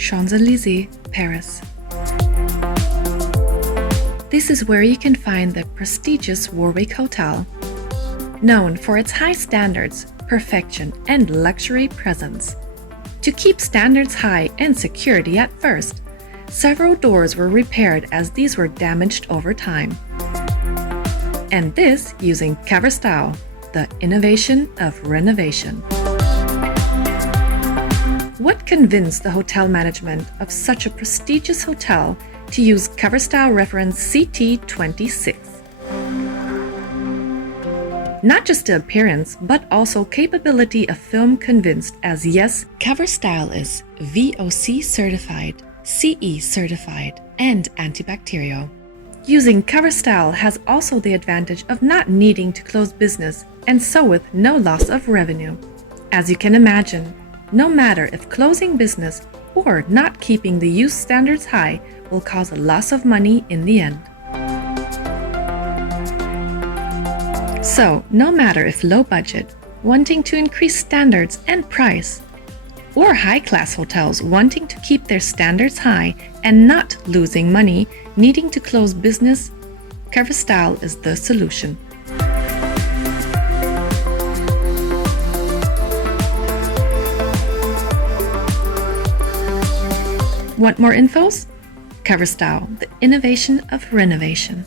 Champs-Élysées, Paris. This is where you can find the prestigious Warwick Hotel. Known for its high standards, perfection, and luxury presence. To keep standards high and security at first, several doors were repaired as these were damaged over time. And this using Styl, the innovation of renovation. What convinced the hotel management of such a prestigious hotel to use Styl reference CT26? Not just the appearance, but also capability of film convinced, as yes, Styl is VOC certified, CE certified, and antibacterial. Using Styl has also the advantage of not needing to close business, and so with no loss of revenue. As you can imagine, no matter if closing business or not keeping the use standards high will cause a loss of money in the end. So, no matter if low budget, wanting to increase standards and price, or high-class hotels wanting to keep their standards high and not losing money, needing to close business, Styl is the solution. Want more infos? Styl, the innovation of renovation.